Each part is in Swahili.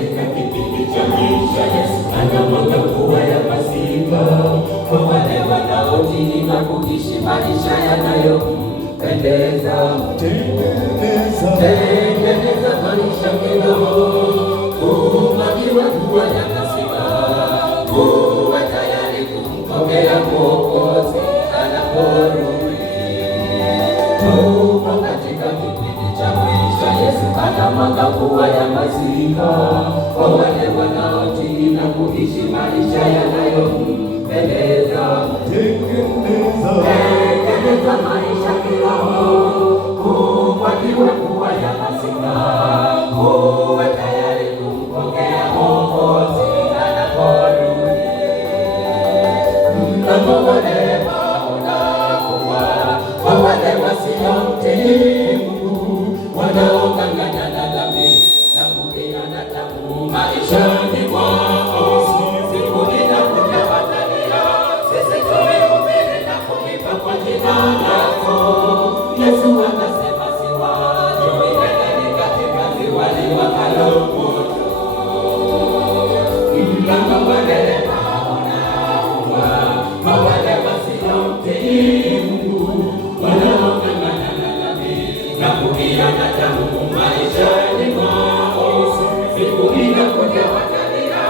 katika kipindi cha mwisho. Yesu anamwaga mvua ya masika kwa wale wanaotii na kuishi maisha yanayompendeza. Tengeneza maisha kiroho, kumwagiwa mvua ya masika, uwe tayari kumpokea Mwokozi anaporudi. Tupo katika kipindi cha mwisho. Yesu anamwaga mvua ya masika kwa wale wanaotii na kuishi maisha yanayompendeza. Tengeneza maisha kiroho, kumwagiwa mvua ya masika, uwe tayari kumpokea Mwokozi anaporudi. Mlango wa neema unafungwa kwa wale wasiomtii Mungu, wanaong'ang'ana na dhambi na kuiona tamu maishani mwao. Siku inakuja watalia, sisi tulihubiri na kuimba kwa jina lako. Yesu akasema siwajui, nendeni katika ziwa liwakalo moto. Mlango wa neema unafungwa kwa wale wasiomtii Mungu, wanaong'ang'ana na dhambi na kuiona tamu maishani mwao. Siku inakuja watalia,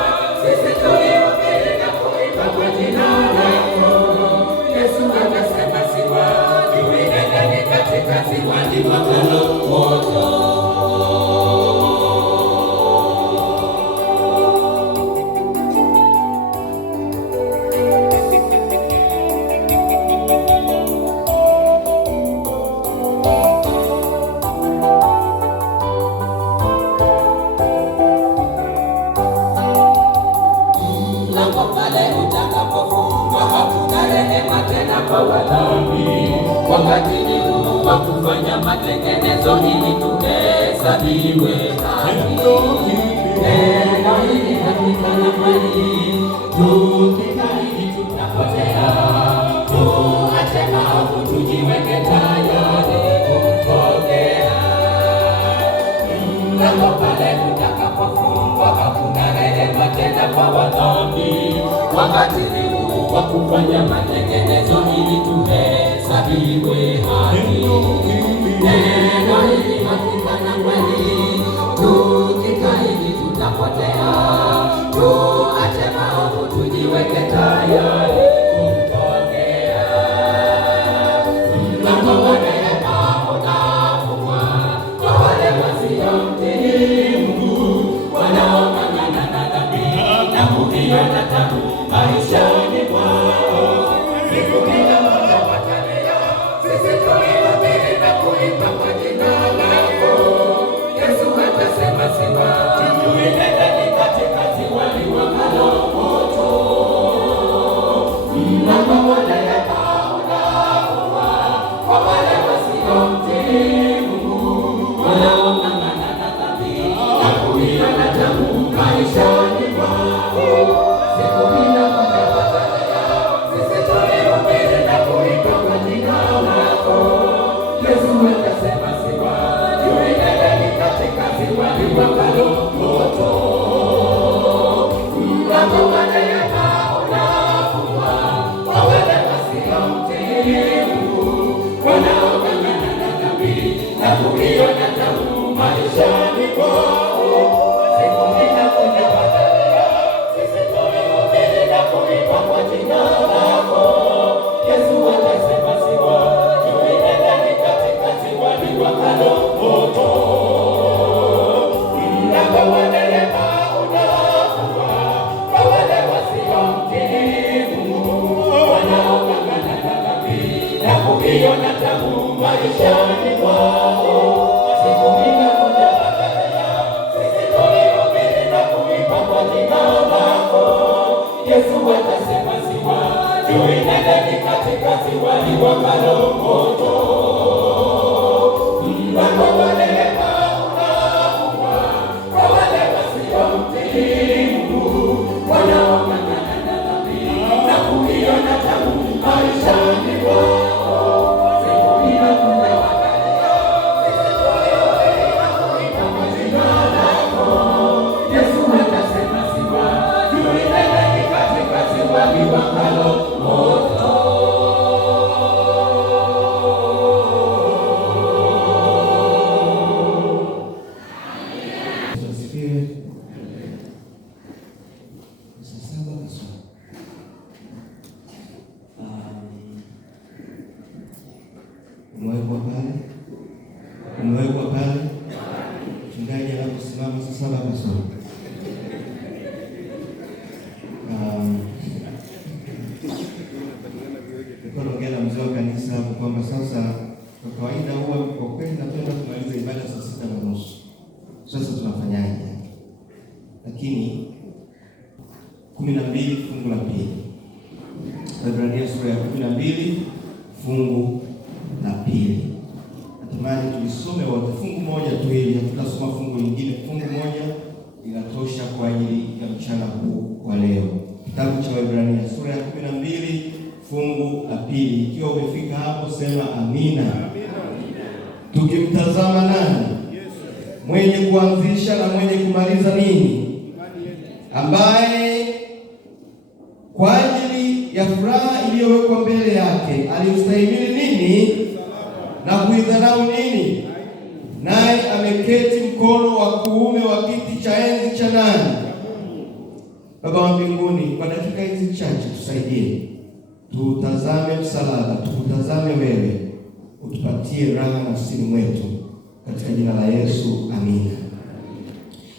sisi tulihubiri na kuimba kwa jina lako. Yesu akasema siwajui, nendeni katika ziwa liwakalo moto. Mlango pale utakapofungwa, hakuna rehema tena kwa wadhambi. Wakati ni huu wa kufanya matengenezo ili tuhesabiwe haki. Neno hili hakika na kweli, tukikaidi tutapotea. Tuache maovu, tujiweke tayari kumpokea. Mlango pale utakapofungwa, hakuna rehema tena kwa wadhambi. Wakati ni huu wa kufanya matengenezo ili tuhesabiwe haki. Neno hili hakika na kweli, tukikaidi tutapotea. Tuache maovu, tujiweke tayari kumpokea. Mlango wa neema unafungwa kwa wale wasiomtii Mungu, wanaong'ang'ana na dhambi na kuiona tamu maishani mwao. Siku inakuja watalia, sisi tulihubiri na kuimba kwa jina lako. Yesu atasema siwajui, nendeni katika ziwa liwakalo moto. Mlango wa neema unafungwa kwa wale wasiomtii Mungu, wanaong'ang'ana na dhambi na kuiona tamu maishani mwao. Siku inakuja watalia, sisi tulihubiri na kuimba kwa jina lako. Yesu atasema siwajui, nendeni katika ziwa liwakalo moto. Mlango wa neema unafungwa kwa wale wasiomtii Mungu, wanaong'ang'ana na dhambi na kuiona tamu maishani mwao. Siku inakuja watalia, sisi tulihubiri na kuimba kwa jina lako. Yesu atasema siwajui, nendeni katika ziwa liwakalo moto. Mlango wa neema unafungwa kwa wale wasiomtii Mungu, wanaong'ang'ana na dhambi na kuiona tamu maishani mwao. Siku inakuja watalia, sisi tulihubiri na kuimba kwa jina lako. Yesu atasema siwajui, nendeni katika ziwa liwakalo moto. Mlango wa neema unafungwa kwa wale wasiomtii Mungu, wanaong'ang'ana na dhambi na kuiona tamu maishani mwao. Siku inakuja watalia, sisi tulihubiri na kuimba kwa jina lako. Yesu asifiwe. Sasa basi. Umewekwa pale. Mchungaji anaposimama saa 7 kasoro. Nikaongea na mzee wa kanisa hapo kwamba sasa kwa kawaida huwa kwa kweli tunataka kumaliza ibada saa 6:30. Sasa tunafanyaje? Lakini 12 fungu la 2. Waebrania sura ya 12 fungu la 2. Natamani tulisome wote fungu moja tu ili tutasoma fungu lingine. Fungu moja inatosha kwa ajili ya mchana huu wa leo. Kitabu cha Waebrania sura ya 12 fungu la 2. Ikiwa umefika hapo sema amina. Amina. Tukimtazama nani? Yesu. Mwenye kuanzisha na mwenye kumaliza nini? Ambaye kwa ajili ya furaha iliyowekwa mbele yake alimstahimili nini? Na kuidharau nini? Naye ameketi mkono wa kuume wa kiti cha enzi cha nani? Baba wa mbinguni, kwa dakika hizi chache tusaidie. Tutazame msalaba, tukutazame wewe. Utupatie raha nafsini mwetu. Katika jina la Yesu, amina.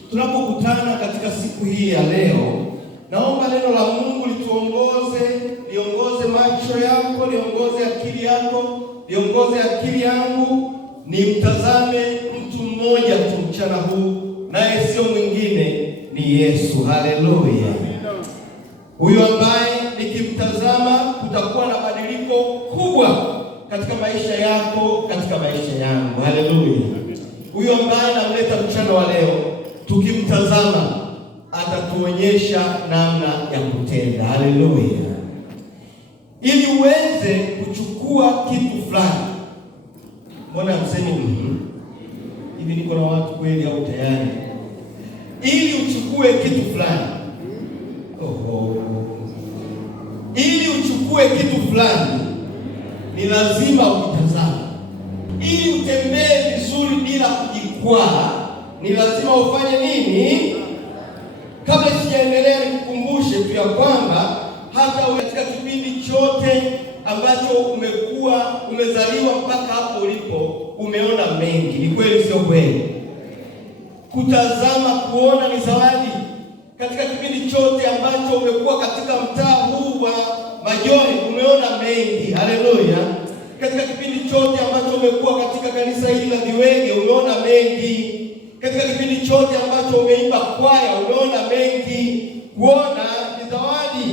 Tunapokutana katika siku hii ya leo, naomba neno la Mungu lituongoze, liongoze macho yako, liongoze akili yako, liongoze akili yangu. Ni mtazame mtu mmoja tu mchana huu, naye sio mwingine, ni Yesu. Haleluya. Huyo ambaye nikimtazama kutakuwa na badiliko kubwa katika maisha yako, katika maisha yangu. Haleluya. Huyo ambaye namleta mchana wa leo, tukimtazama atatuonyesha namna ya kutenda. Haleluya. Ili uweze kuchukua kitu fulani. Mbona msemi hivi, niko na watu kweli au tayari? Ili uchukue kitu fulani. Ili uchukue kitu fulani ni lazima ukitazame. Ili utembee vizuri bila kujikwaa ni lazima ufanye nini? Kabla sijaendelea, nikukumbushe tu ya kwamba hata katika kipindi chote ambacho umekuwa umezaliwa mpaka hapo ulipo, umeona mengi. Ni kweli, sio kweli? Kutazama, kuona ni zawadi. Katika kipindi chote ambacho umekuwa katika mtaa huu wa Majoe, umeona mengi. Haleluya. Katika kipindi chote ambacho umekuwa katika kanisa hili la Viwege, umeona mengi. Katika kipindi chote ambacho umeimba kwaya, umeona mengi. Kuona ni zawadi.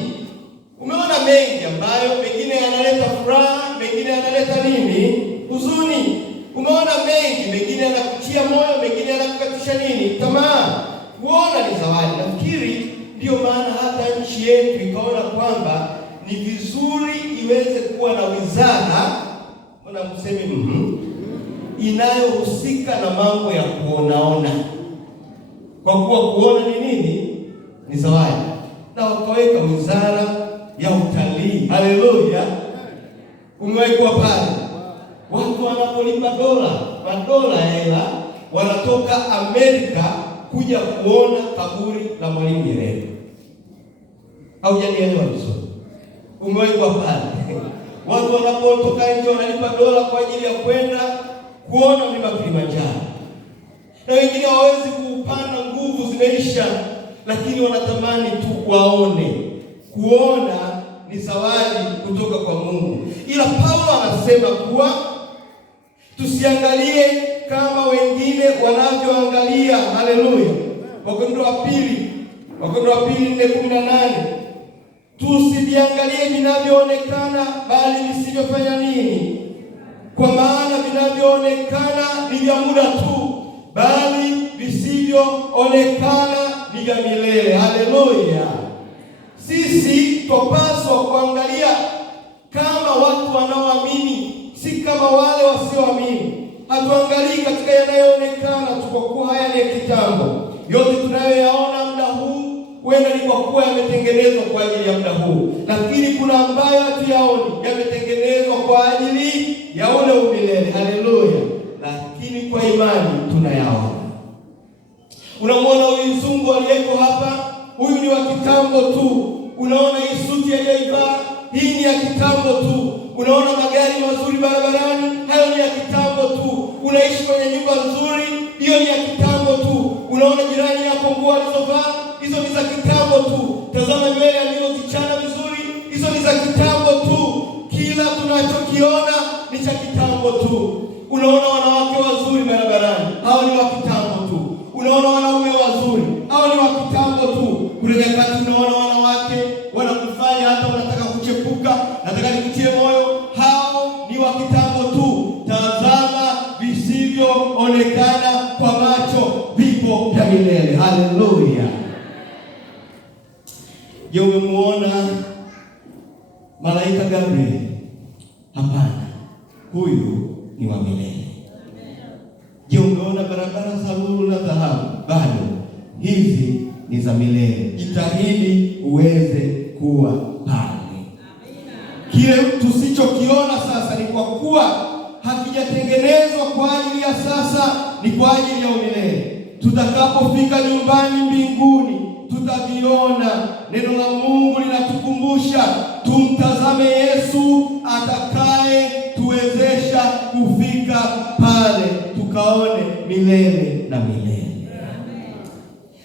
Umeona mengi ambayo mengine yanaleta furaha, mengine yanaleta nini? Huzuni. Umeona mengi, mengine yanakutia moyo, mengine yanakukatisha nini? Tamaa. Kuona ni zawadi. Nafikiri ndio maana hata nchi yetu ikaona kwamba ni vizuri iweze kuwa na wizara, mbona mseme inayohusika na mambo ya kuonaona. Kwa kuwa kuona ni nini? Ni zawadi. Na wakaweka wizara ya utalii. Haleluya. Umewekwa pale. Watu wanapolipa madola hela, wanatoka Amerika kuja kuona kaburi la Mwalimu Nyerere. Haujanielewa vizuri? Umewekwa pale. Watu wanapotoka nje wanalipa dola kwa ajili ya kwenda kuona mlima Kilimanjaro. Na wengine hawawezi kuupanda, nguvu zimeisha, lakini wanatamani tu waone. Kuona ni zawadi kutoka kwa Mungu. Ila Paulo anasema kuwa tusiangalie kama wengine wanavyoangalia. Haleluya. Wakorintho wa pili 4:18. Tusiviangalie vinavyoonekana, bali visivyofanya nini? Kwa maana vinavyoonekana ni vya muda tu, bali visivyoonekana ni vya milele. Haleluya. Sisi tupaswa kuangalia kama watu wanaoamini, si kama wale wasioamini. Hatuangalii katika yanayoonekana tu, kwa kuwa haya ni ya kitambo. Yote tunayoyaona muda huu huenda ni kwa kuwa yametengenezwa kwa ajili ya muda huu, lakini kuna ambayo hatuyaoni, yametengenezwa kwa ajili ya ule umilele. Haleluya. Lakini kwa imani tunayaona. Unamwona huyu Mungu aliyeko hapa, huyu ni wa kitambo tu. Unaona hii suti aliyoivaa, hii ni ya kitambo tu. Unaona magari mazuri barabarani, hayo ni ya kitambo tu. Unaishi kwenye nyumba nzuri, hiyo ni ya kitambo tu. Unaona jirani yako nguo alizovaa, hizo ni za kitambo tu. Tazama nywele alizozichana vizuri, hizo ni za kitambo tu. Kila tunachokiona ni cha kitambo tu. Unaona wanawake wazuri barabarani, hao ni wa kitambo tu. Unaona wanaume wazuri, hao ni wa kitambo tu. Kuna nyakati unaona wanawake wanakufanya hata unataka kuchepuka. Nataka nikutie moyo, hao ni wa kitambo tu. Tazama visivyoonekana kwa macho vipo vya milele. Haleluya. Je, umemuona malaika Gabriel? Hapana, huyu ni wa milele. Je, umeona barabara za lulu na dhahabu? Bado, hizi ni za milele. Jitahidi uweze kuwa pale. Kile tusichokiona sasa ni kwa kuwa hakijatengenezwa kwa ajili ya sasa, ni kwa ajili ya umilele. Tutakapofika nyumbani mbinguni tutaviona. Neno la Mungu linatukumbusha tumtazame Yesu atakaye tuwezesha kufika pale tukaone milele na milele.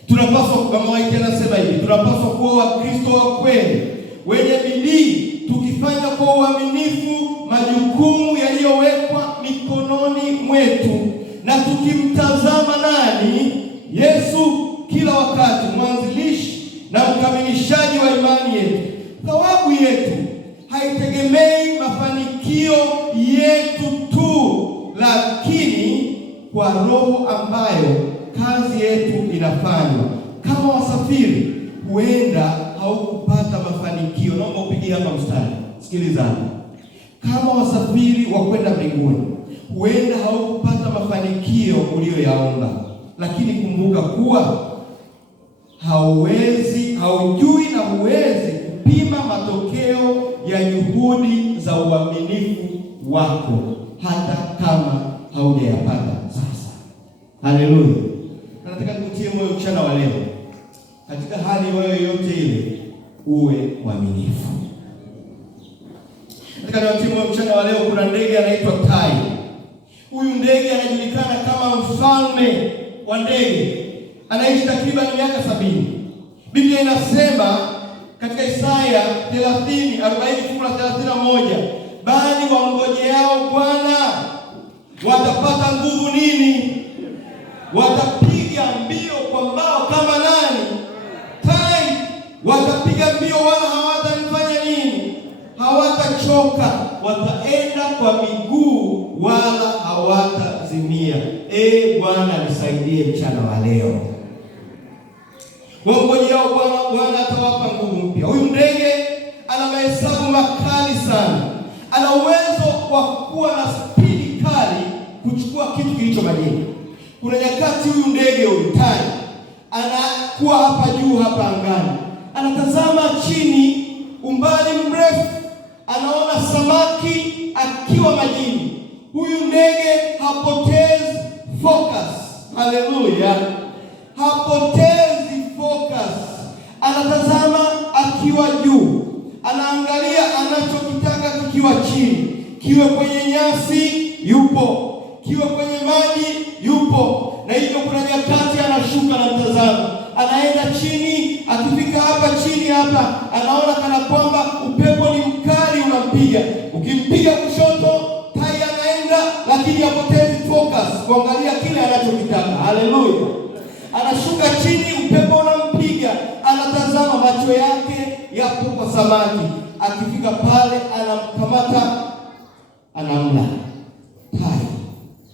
Tunapaswa, kama Waiti anasema hivi, tunapaswa kuwa Wakristo wa kweli wenye bidii, tukifanya kwa uaminifu majukumu yaliyowekwa mikononi mwetu, na tukimtazama nani? Yesu kila wakati, mwanzilishi na mkamilishaji wa imani yetu. Thawabu yetu haitegemei mafanikio yetu tu, lakini kwa roho ambayo kazi yetu inafanywa. Kama wasafiri, huenda haukupata mafanikio. Naomba upigie hapa mstari, sikilizani. Kama wasafiri wa kwenda mbinguni, huenda haukupata mafanikio uliyoyaomba, lakini kumbuka kuwa haujui na huwezi kupima matokeo ya juhudi za uaminifu wako, hata kama haujayapata sasa. Haleluya. Nataka nikutie moyo mchana wa leo, katika hali yoyote ile uwe mwaminifu. Nataka niwatie moyo mchana wa leo, kuna ndege anaitwa tai. Huyu ndege anajulikana kama mfalme wa ndege, anaishi takriban miaka 70. Biblia inasema katika Isaya 30:40-31, bali wangojeao Bwana watapata nguvu nini? Watapiga mbio kwa mbao kama nani? Tai. Watapiga mbio wala hawatanifanya nini? Hawatachoka. Wataenda kwa miguu wala hawatazimia. Bwana nisaidie mchana wa leo. Wangojeao Bwana atawapa nguvu mpya. Huyu ndege ana mahesabu makali sana. Ana uwezo wa kuwa na spidi kali kuchukua kitu kilicho majini. Kuna nyakati huyu ndege huyu tai anakuwa hapa juu, hapa angani, anatazama chini umbali mrefu, anaona samaki akiwa majini. Huyu ndege hapotezi focus. Haleluya. Hapotezi focus. Anatazama akiwa juu, anaangalia anachokitaka kikiwa chini. Kiwe kwenye nyasi yupo, kiwe kwenye maji yupo. Na hivyo kuna nyakati anashuka na mtazama, anaenda chini. Akifika hapa chini hapa, anaona kana kwamba upepo ni mkali unampiga. Ukimpiga kushoto, tai anaenda, lakini hapotezi focus kuangalia kile anachokitaka. Haleluya. Anashuka chini, upepo unampiga, anatazama, macho yake yapo kwa samaki. Akifika pale, anamkamata, anamla. Tai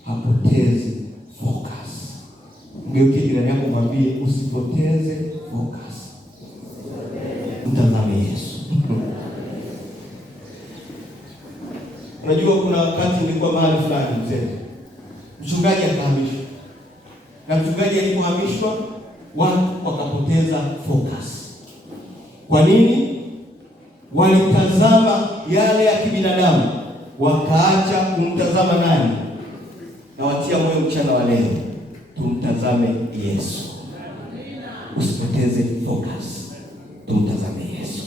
hapotezi focus. Mgeukie jirani yako, mwambie usipoteze focus. Mtazame Yesu. Unajua kuna wakati nilikuwa mahali fulani mzee, mchungaji akahamishwa. Na mchungaji alipohamishwa, watu wakapoteza focus. Kwa nini? Walitazama yale ya kibinadamu, wakaacha kumtazama nani? Na watia moyo mchana wa leo, tumtazame Yesu. usipoteze focus, tumtazame Yesu.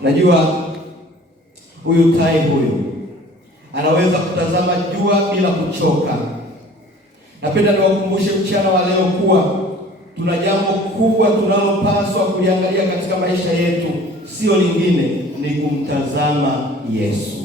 Unajua huyu tai huyu anaweza kutazama jua bila kuchoka. Napenda niwakumbushe mchana wa leo kuwa tuna jambo kubwa tunalopaswa kuliangalia katika maisha yetu, sio lingine, ni kumtazama Yesu.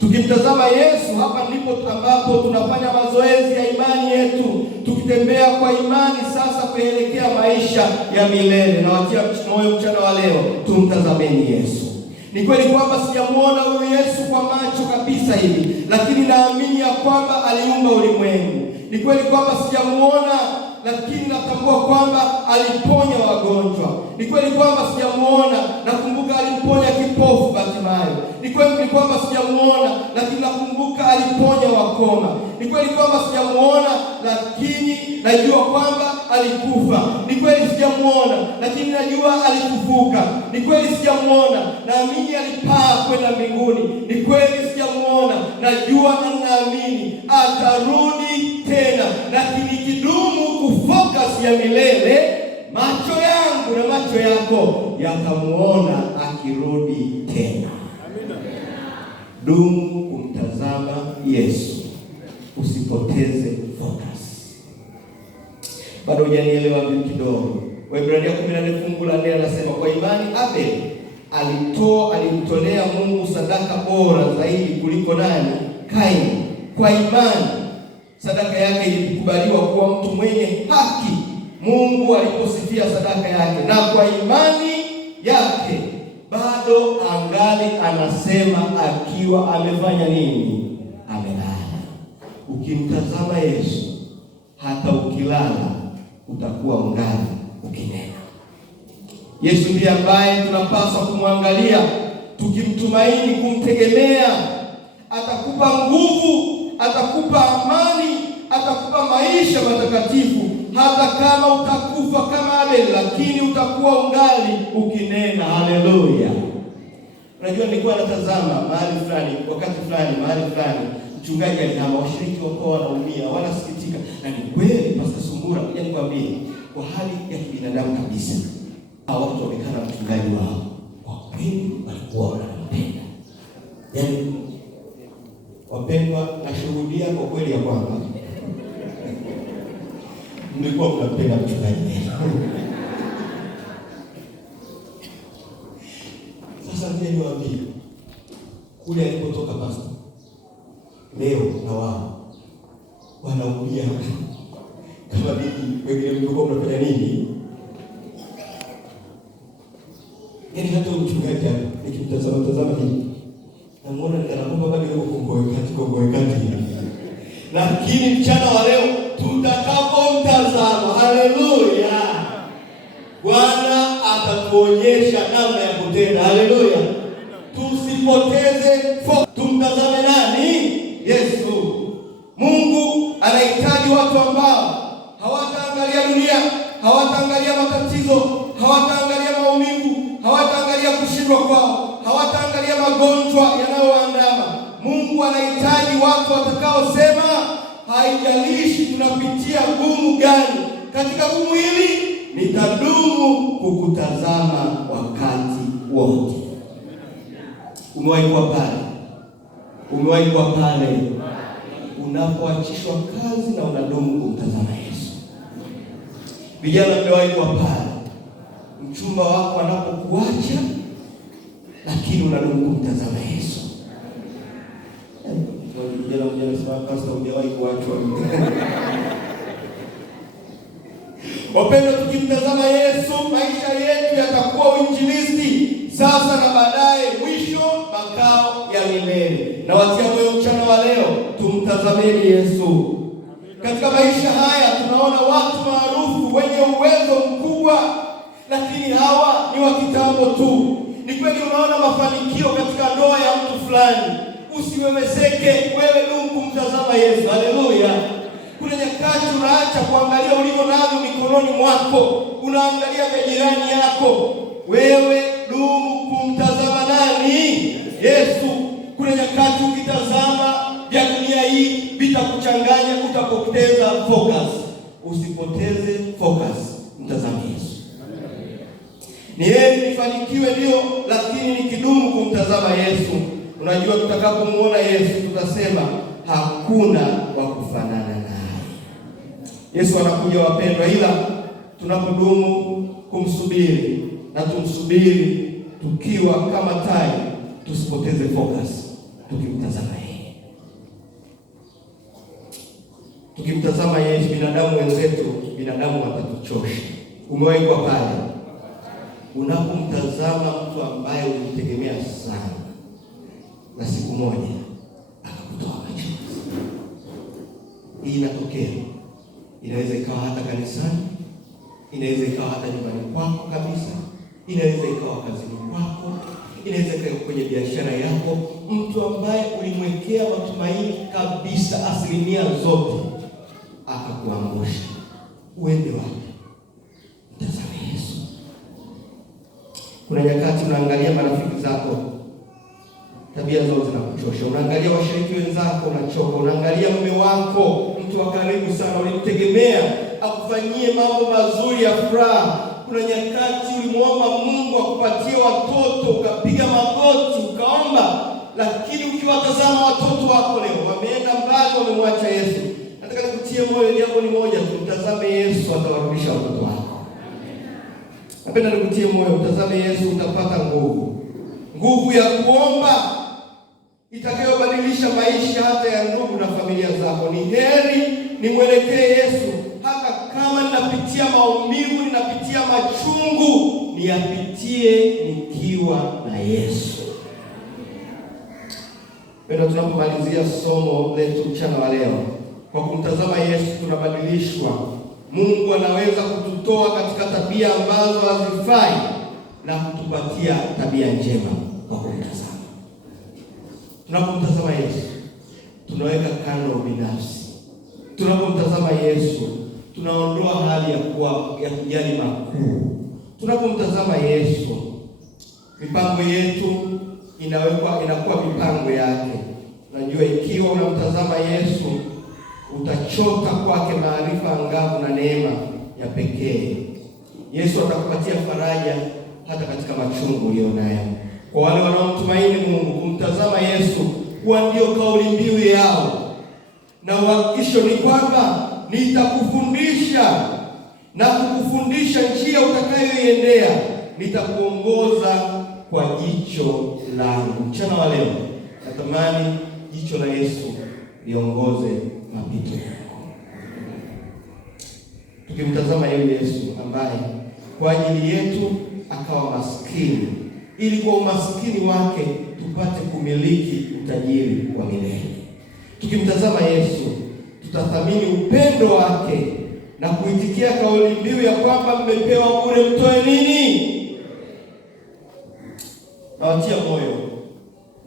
Tukimtazama Yesu, hapa ndipo ambapo tunafanya mazoezi ya imani yetu, tukitembea kwa imani sasa kuelekea maisha ya milele. Na watia moyo mchana wa leo, tumtazameni Yesu. Ni kweli kwamba sijamuona huyu Yesu kwa macho kabisa hivi, lakini naamini ya kwamba aliumba ulimwengu. Ni kweli kwamba sijamuona, lakini natambua kwamba aliponya wagonjwa. Ni kweli kwamba sijamuona, nakumbuka alimponya kipofu Bartimayo. Ni kweli kwamba sijamuona, lakini nakumbuka aliponya wakoma. Ni kweli kwamba sijamuona, lakini najua kwamba alikufa. Ni kweli sijamuona, lakini najua alikufuka. Ni kweli sijamuona, naamini alipaa kwenda mbinguni. Ni kweli sijamuona, najua na naamini atarudi tena. Lakini kidumu kufocus ya milele, macho yangu na macho yako yatamuona akirudi tena. Dumu kumtazama Yesu, usipoteze focus. Bado hujanielewa vipi kidogo? Waebrania 14 fungu la 4 anasema kwa imani Abel alimtolea Mungu sadaka bora zaidi kuliko nani? Kaini. Kwa imani sadaka yake ilikubaliwa kuwa mtu mwenye haki Mungu aliposifia sadaka yake, na kwa imani yake bado angali anasema akiwa amefanya nini? Amelala. Ukimtazama Yesu, hata ukilala utakuwa ungali ukinena. Yesu ndiye ambaye tunapaswa kumwangalia, tukimtumaini, kumtegemea. Atakupa nguvu, atakupa amani, atakupa maisha matakatifu. Hata kama utakufa kama Abel, lakini utakuwa ungali ukinena. Haleluya. Unajua nilikuwa natazama mahali fulani, wakati fulani, mahali fulani, mchungaji alihama, washiriki wako wanaumia, wanasikitika. Na ni kweli Pastor Sungura, ngoja nikwambie, kwa hali ya kibinadamu kabisa, hao watu wamekana mchungaji wao. Kwa kweli walikuwa wanampenda. Yaani wapendwa, nashuhudia kwa kweli ya kwamba mlikuwa mnampenda mchungaji wenu. Sasa ndiye niwaambie, kule alipotoka pastor, leo na wao wanaumia kama bibi. Wengine mlikuwa mnafanya nini? Yaani hata mchungaji nikimtazama hivi, namuona ninaomba bado yuko kongoe kati. Lakini mchana wa leo tutakapomtazama, haleluya, Bwana atatuonyesha namna ya kutenda. Haleluya. Tusipoteze tumtazame nani? Yesu. Mungu anahitaji watu ambao hawataangalia dunia, hawataangalia matatizo, hawataangalia maumivu, hawataangalia kushindwa kwao, hawataangalia magonjwa yanayoandama. Mungu anahitaji watu watakaosema, haijalishi tunapitia gumu gani, katika gumu hili nitadumu kukutazama wakati wote. Umewahi kuwa pale? Umewahi kuwa pale unapoachishwa kazi na unadumu kumtazama Yesu? Vijana, mmewahi kuwa pale mchumba wako anapokuacha lakini unadumu kumtazama Yesu? Vijana sema pastor, hujawahi kuachwa. Wapendwa, tukimtazama Yesu, maisha yetu yatakuwa uinjilisti sasa na baadaye, mwisho makao ya milele. Na watia moyo mchana wa leo, tumtazameni Yesu. Katika maisha haya tunaona watu maarufu wenye uwezo mkubwa, lakini hawa ni wa kitambo tu. Ni kweli unaona mafanikio katika ndoa ya mtu fulani, usiweweseke, wewe dumu kumtazama Yesu. Haleluya. Kuna nyakati unaacha kuangalia ulivyo navyo mikononi mwako, unaangalia vya jirani yako. Wewe dumu kumtazama nani? Yesu. Kuna nyakati ukitazama vya dunia hii vitakuchanganya, utapoteza focus. Usipoteze focus, mtazame Yesu. Ni heri nifanikiwe ndio, lakini nikidumu kumtazama Yesu. Unajua, tutakapomuona Yesu tutasema hakuna wa kufanana naye. Yesu anakuja wapendwa, ila tunapodumu kumsubiri na tumsubiri tukiwa kama tai, tusipoteze focus tukimtazama yeye. Tukimtazama yeye, binadamu wenzetu, binadamu watatuchosha. Umewahi kwa pale unapomtazama mtu ambaye ulitegemea sana na siku moja akakutoa machozi. Hii inatokea, inaweza ikawa hata kanisani, inaweza ikawa hata nyumbani kwako kabisa, inaweza ikawa kazini kwako, inaweza ikawa kwenye biashara yako. Mtu ambaye ulimwekea matumaini kabisa, asilimia zote, akakuangusha. Uende wapi? Mtazame Yesu. Kuna nyakati unaangalia marafiki zako, tabia zao zinakuchosha. Unaangalia washiriki wenzako, unachoka. Unaangalia mume wako, mtu wa karibu sana, ulimtegemea akufanyie mambo mazuri ya furaha. Kuna nyakati ulimwomba Mungu akupatie watoto, ukapiga magoti, ukaomba, lakini ukiwatazama watoto wako leo wameenda mbali, wamemwacha Yesu. Nataka nikutie moyo, jambo ni moja tu, mtazame Yesu, atawarudisha watoto wako. Napenda nikutie moyo, mtazame Yesu, utapata nguvu ya kuomba itakayobadilisha maisha hata ya ndugu na familia zako. Ni heri nimwelekee Yesu hata kama ninapitia maumivu, ninapitia machungu, niyapitie nikiwa na Yesu. Pendo, tunapomalizia somo letu mchana wa leo, kwa kumtazama Yesu tunabadilishwa. Mungu anaweza kututoa katika tabia ambazo hazifai na kutupatia tabia njema kwa kumtazama. Tunapomtazama Yesu tunaweka kando binafsi. Tunapomtazama Yesu tunaondoa hali ya kujali makuu. Tunapomtazama Yesu, mipango yetu inakuwa mipango yake. Unajua, ikiwa unamtazama Yesu utachota kwake maarifa angavu na neema ya pekee. Yesu atakupatia faraja hata katika machungu ulionayo. Kwa wale wanaomtumaini Mungu, kumtazama Yesu huwa ndio kauli mbiu yao, na uhakikisho ni kwamba nitakufundisha na kukufundisha njia utakayoiendea, nitakuongoza kwa jicho langu. Mchana wa leo natamani jicho la Yesu liongoze mapito yako. Tukimtazama yule Yesu ambaye kwa ajili yetu akawa maskini, ili kwa umaskini wake tupate kumiliki utajiri wa milele. Tukimtazama Yesu tutathamini upendo wake na kuitikia kauli mbiu ya kwamba mmepewa bure, mtoe nini? Nawatia moyo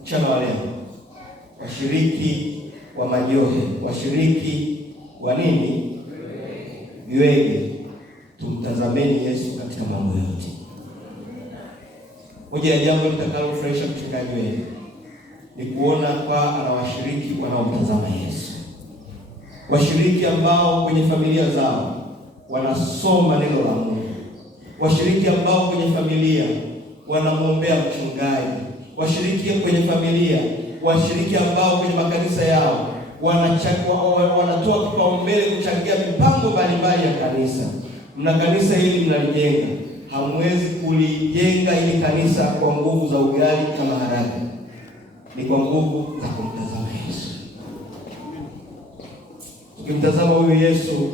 mchana wa leo washiriki wa Majohe, washiriki wa nini? Viwege. Tumtazameni Yesu katika mambo yote. Moja ya jambo litakalofurahisha mchungaji wetu ni kuona kwa ana washiriki wanaomtazama Yesu, washiriki ambao kwenye familia zao wanasoma neno la Mungu, washiriki ambao kwenye familia wanamwombea mchungaji, washiriki kwenye familia, washiriki ambao kwenye makanisa yao wanatoa kipaumbele kuchangia mipango mbalimbali ya kanisa. Mna kanisa hili mnalijenga, hamwezi kulijenga hili kanisa kwa nguvu za ugali na maharage, ni kwa nguvu za kumtazama Yesu. Tukimtazama huyu Yesu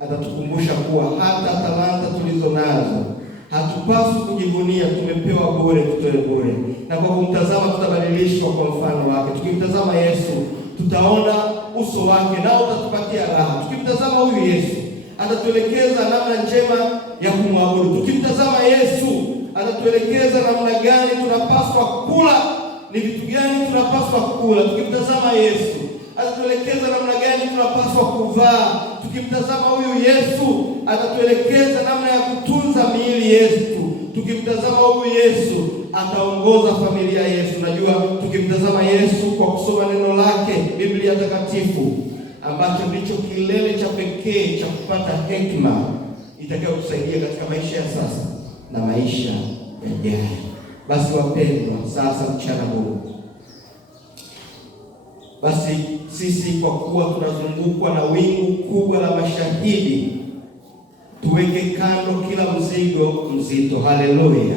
atatukumbusha kuwa hata talanta tulizo nazo hatupaswi kujivunia, tumepewa bure, tutoe bure. Na kwa kumtazama tutabadilishwa kwa mfano wake. Tukimtazama Yesu tutaona uso wake nao utatupatia raha. Tukimtazama huyu Yesu atatuelekeza namna njema ya kumwabudu. Tukimtazama Yesu atatuelekeza namna gani tunapaswa kula, ni vitu gani tunapaswa kula. Tukimtazama Yesu atatuelekeza namna gani tunapaswa kuvaa. Tukimtazama huyu Yesu atatuelekeza namna ya kutunza miili yetu. Tukimtazama huyu Yesu ataongoza familia yetu. Najua tukimtazama Yesu kwa kusoma neno lake, Biblia takatifu, ambacho ndicho kilele cha pekee cha kupata hekima itakayotusaidia katika maisha ya sasa na maisha yajayo. Basi wapendwa, sasa mchana huu, basi sisi kwa kuwa tunazungukwa na wingu kubwa la mashahidi, tuweke kando kila mzigo mzito, haleluya,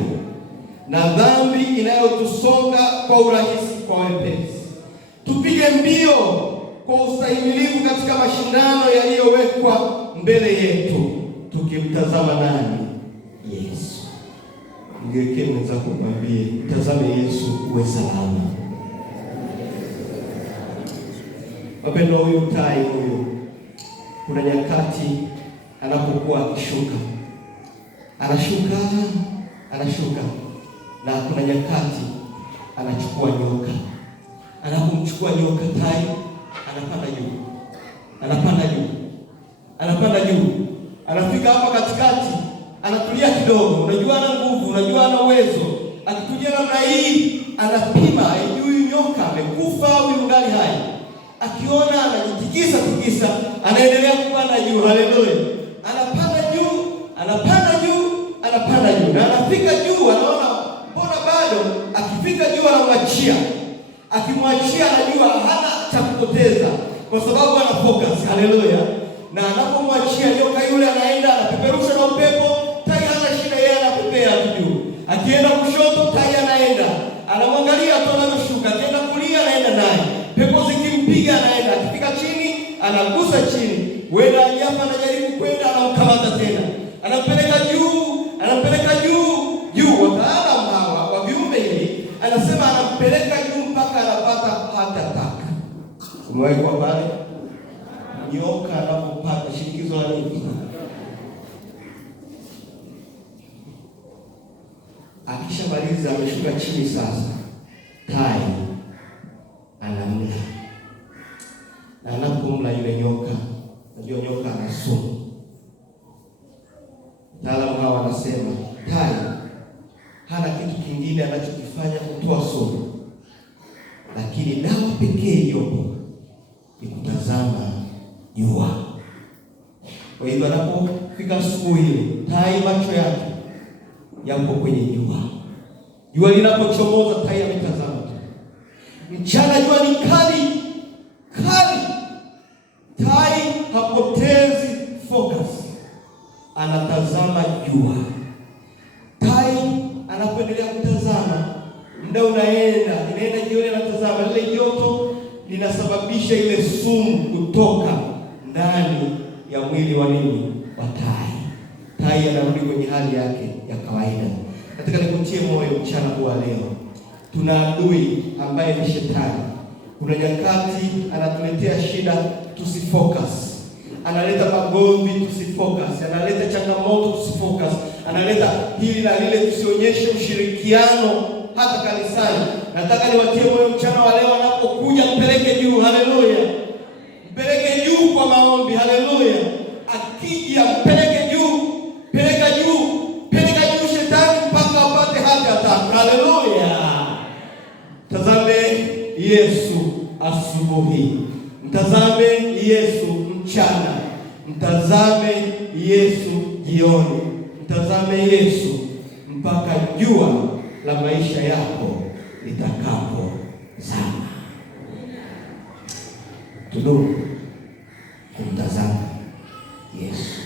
na dhambi inayotusonga kwa urahisi, kwa wepesi. Tupige mbio kwa ustahimilivu katika mashindano yaliyowekwa mbele yetu, tukimtazama nani? Yesu. Ngeke mwenzako mwambie, mtazame Yesu uwe salama. Wapendwa, huyu tai huyu, kuna nyakati anapokuwa akishuka, anashuka, na kuna nyakati anachukua nyoka. Anapomchukua nyoka, tai anapanda juu, anafika hapa katikati, anatulia kidogo. Unajua ana nguvu, unajua ana uwezo. Akitulia namna hii, anapima huyu nyoka amekufa au yungali hai. Akiona anajitikisa, anaendelea kupanda juu, haleluya. Anapanda juu, na anafika juu, anaona mbona bado. Akifika juu anamwachia, akimwachia anajua hana cha kupoteza, kwa sababu ana focus, haleluya. Na anapomwachia nyoka yule, anaenda anapeperusha na upepo, tai hana shida, yeye anapepea juu. Akienda kushoto, tai anaenda, anamwangalia tu anashuka. Akienda kulia, anaenda naye, pepo zikimpiga anaenda. Akifika chini, anagusa chini, wenda hapa anajaribu kwenda, anamkamata tena, anampeleka juu. Wataalamu hawa wa viumbe hivi anasema anampeleka juu mpaka anapata hata taka. Umewahi kuwa pale? Nyoka anapopata shinikizo la nini? Akishamaliza ameshuka chini, sasa tai anamla, na anapomla yule nyoka, najua nyoka ana sumu. Wataalamu hawa wanasema tai hana kitu kingine anachokifanya kutoa sumu, lakini dawa pekee iliyopo ni kutazama jua. Kwa hivyo anapofika asubuhi ile, tai macho yake yapo kwenye jua. Jua linapochomoza, tai ametazama tu. Mchana jua ni kali, tai hapotezi focus, anatazama jua. Tai anapoendelea kutazama, muda inaenda jioni, anatazama lile joto linasababisha ile sumu kutoka ndani ya mwili wa nini? Wa tai. Tai anarudi kwenye hali yake ya kawaida. Nataka nikutie moyo mchana huu leo, tuna adui ambaye ni Shetani. Kuna nyakati anatuletea shida, tusifocus. Analeta magomvi, tusifocus. Analeta changamoto, tusifocus. Analeta hili na lile, tusionyeshe ushirikiano hata kanisani. Nataka niwatie moyo mchana wa leo, anapokuja mpeleke juu, haleluya. Mpeleke juu kwa maombi, haleluya. Akija mpeleke juu, peleka juu Shetani mpaka apate hata, haleluya. Tazame Yesu asubuhi, mtazame Yesu mchana, mtazame Yesu jioni, mtazame Yesu mpaka jua la maisha yako litakapo zama. Tudumu kumtazama Yesu.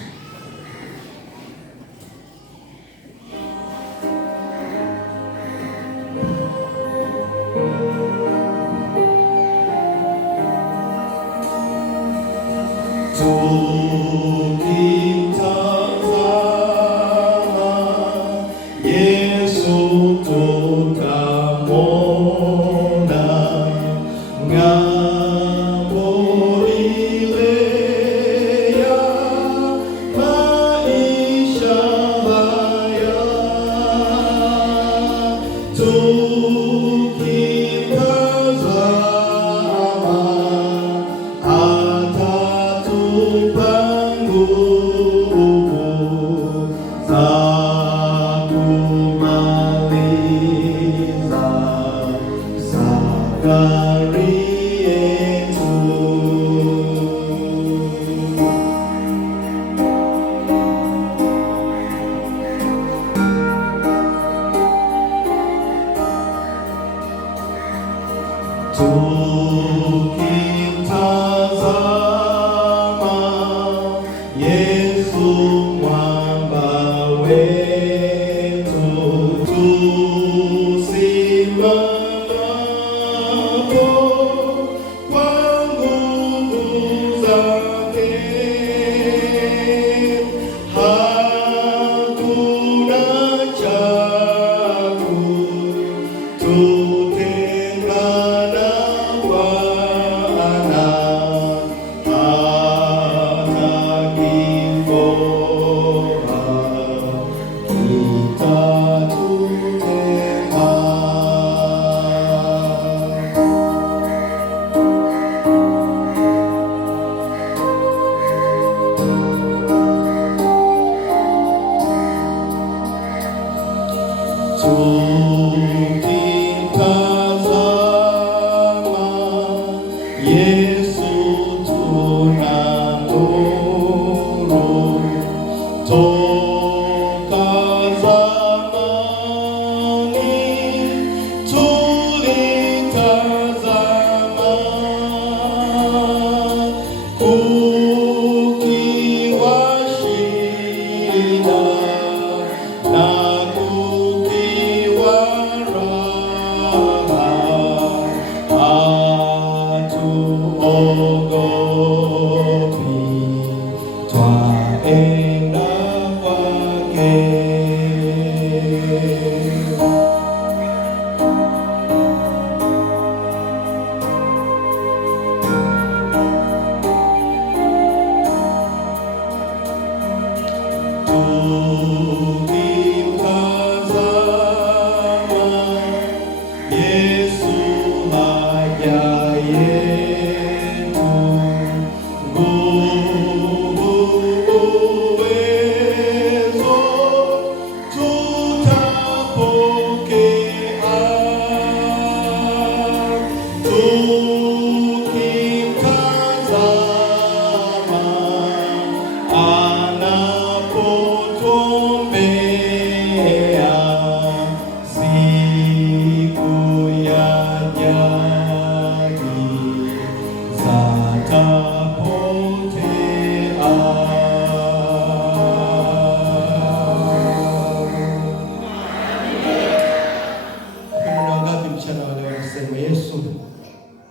Ngambo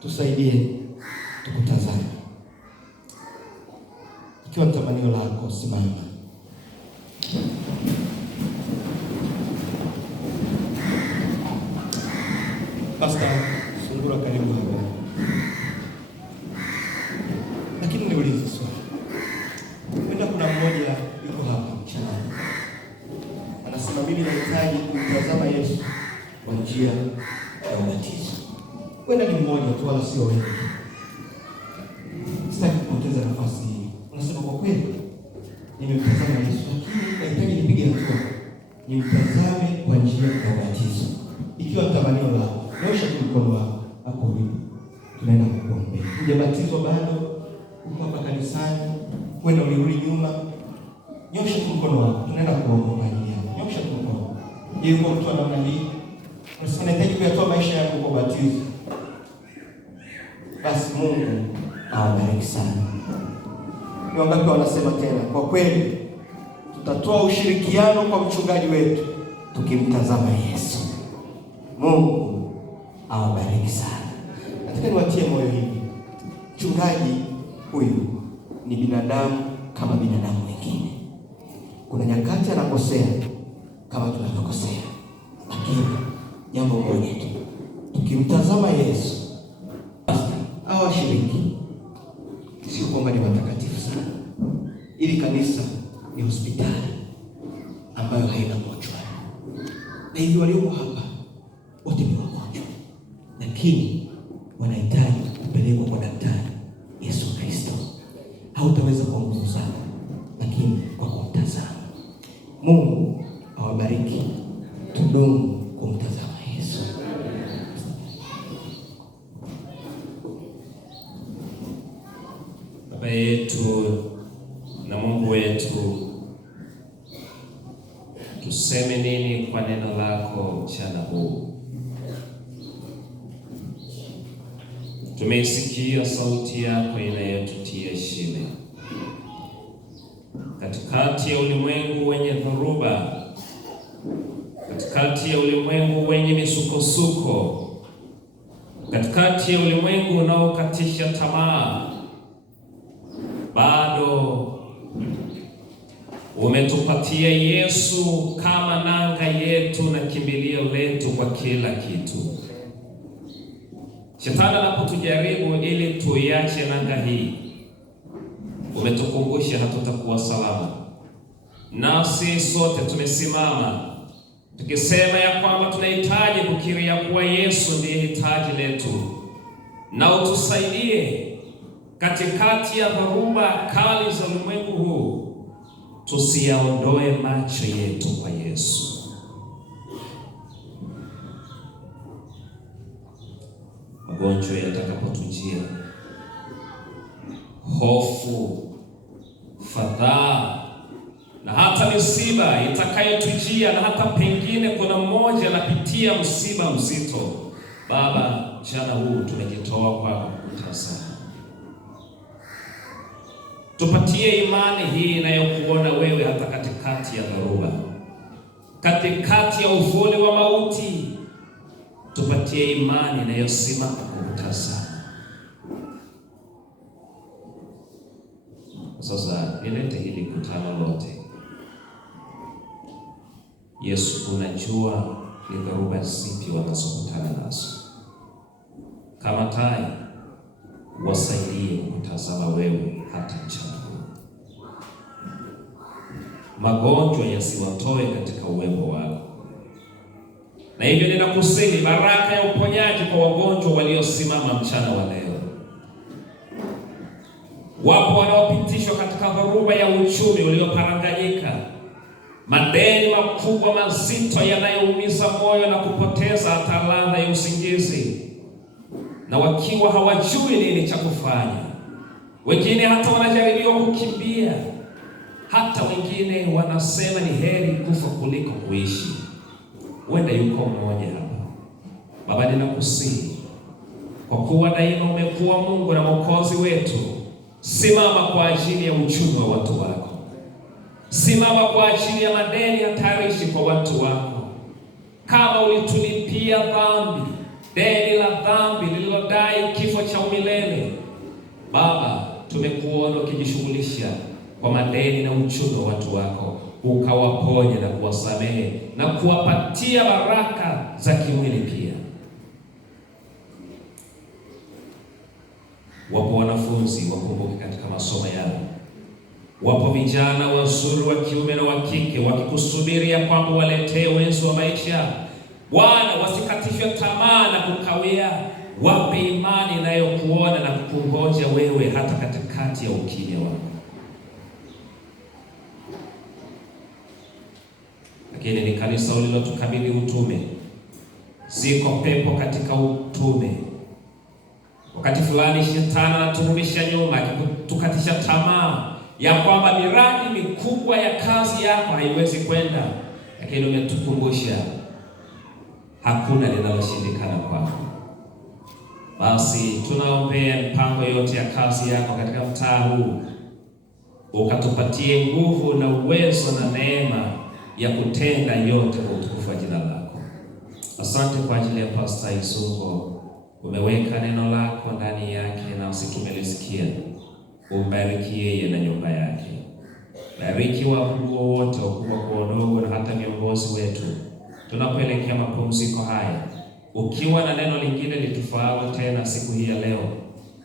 tusaidie tukutazame. Ikiwa tamanio lako, simama. Pastor Sungura, karibu hapa. Lakini niulize swali. Wenda kuna mmoja yuko hapa mchana, anasema mimi nahitaji kumtazama Yesu kwa njia ya ubatizo. Wenda ni mmoja tu, wala sio wengi. Sitaki kupoteza nafasi hii. Unasema kwa kweli nimemtazama Yesu, lakini nahitaji nipige hatua, nimtazame kwa njia ya ubatizo. Ikiwa tamanio lako, nyosha tu mkono wako hapo ulipo. Tunaenda kukuombea. Hujabatizwa bado, uko hapa kanisani, wenda ulirudi nyuma, nyosha tu mkono wako. Tunaenda kuomba kwa ajili yako. Nyosha tu mkono. Je, uko mtu anaona nini? Unasema nahitaji kuyatoa maisha yangu kwa ubatizo. Basi Mungu awabariki sana. Ni wangapi wanasema tena, kwa kweli tutatoa ushirikiano kwa mchungaji wetu tukimtazama Yesu. Mungu awabariki sana. Nataka niwatie moyo hivi. Mchungaji huyu ni binadamu kama binadamu wengine. Kuna nyakati anakosea kama tunavyokosea. Lakini jambo moja tu, tukimtazama Yesu, hawa washiriki sio kwamba ni watakatifu sana. Ili kanisa ni hospitali ambayo haina mochwari. Na hivi walioko hapa wote ni wagonjwa, lakini wanahitaji kupelekwa kwa daktari Yesu Kristo. Hautaweza kwa nguvu sana, lakini kwa kumtazama. Mungu awabariki. Tudumu kumtazama Yesu. Baba yetu na Mungu wetu, tuseme nini kwa neno lako mchana huu? Tumeisikia sauti yako inayotutia shime. Katikati ya ulimwengu wenye dhoruba, katikati ya ulimwengu wenye misukosuko, katikati ya ulimwengu unaokatisha tamaa, bado umetupatia Yesu kama nanga yetu na kimbilio letu kwa kila kitu. Shetani anapotujaribu ili tuiache nanga hii, umetukumbusha hatutakuwa salama. Nasi sote tumesimama tukisema ya kwamba tunahitaji kukiri ya kuwa Yesu ndiye hitaji letu, na utusaidie katikati ya dharuba kali za ulimwengu huu, tusiyaondoe macho yetu kwa Yesu. Magonjwa yatakapotujia, hofu, fadhaa na hata misiba itakayotujia, na hata pengine kuna mmoja anapitia msiba mzito, Baba, mchana huu tumejitoa kwako kutazama. Tupatie imani hii inayokuona wewe hata katikati ya dharuba, katikati ya uvuli wa mauti. Tupatie imani inayosimama kukutazama. Sasa nilete hili kutano lote. Yesu, unajua ni dharuba zipi wanazokutana nazo. Kama tai, wasaidie kutazama wewe hata mchana huu. Magonjwa yasiwatoe katika uwepo wako. Na hivyo ninakusihi baraka ya uponyaji kwa wagonjwa waliosimama mchana wa leo. Wapo wanaopitishwa katika dharuba ya uchumi ulioparanganyika, madeni makubwa mazito yanayoumiza moyo na kupoteza hata ladha ya usingizi, na wakiwa hawajui nini cha kufanya. Wengine hata wanajaribiwa kukimbia, hata wengine wanasema ni heri kufa kuliko kuishi. Wenda yuko mmoja hapa. Baba, ninakusihi kwa kuwa daima umekuwa Mungu na Mwokozi wetu, simama kwa ajili ya uchumi wa watu wako. Simama kwa ajili ya madeni hatarishi kwa watu wako. Kama ulitulipia dhambi, deni la dhambi lililodai kifo cha umilele, Baba, tumekuona ukijishughulisha kwa madeni na uchumi wa watu wako, ukawaponya na kuwasamehe na kuwapatia baraka za kimwili pia. Wapo wanafunzi wakumbuke katika masomo yao. Wapo vijana wazuri wa kiume na wa kike wakikusubiri ya kwamba waletee wenzi wa maisha. Bwana, wasikatishwe tamaa na kukawia. Wape imani inayokuona na kukungoja wewe hata katikati ya ukimya wako. Lakini ni kanisa ulilotukabidhi utume. Ziko pepo katika utume. Wakati fulani shetani anaturumisha nyuma, akitukatisha tamaa ya kwamba miradi mikubwa ya kazi yako haiwezi kwenda. Lakini umetukumbusha hakuna linaloshindikana kwako. Basi tunaombea mipango yote ya kazi yako katika mtaa huu, ukatupatie nguvu na uwezo na neema ya kutenda yote kwa utukufu wa jina lako. Asante kwa ajili ya Pastor Isungo. Umeweka neno lako ndani yake na sisi tumelisikia. Umbariki yeye na nyumba yake. Bariki wakubwa wote, wakubwa kwa wadogo, na hata viongozi wetu tunapoelekea mapumziko haya. Ukiwa na neno lingine litufaalo tena siku hii ya leo,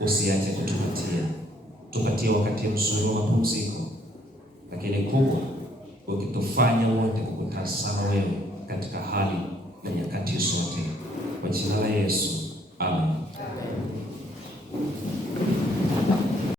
usiache kutupatia. Tupatie wakati mzuri wa mapumziko, lakini kubwa ukitufanya wote kukutazama wewe katika hali na nyakati zote. Kwa jina la Yesu, amen.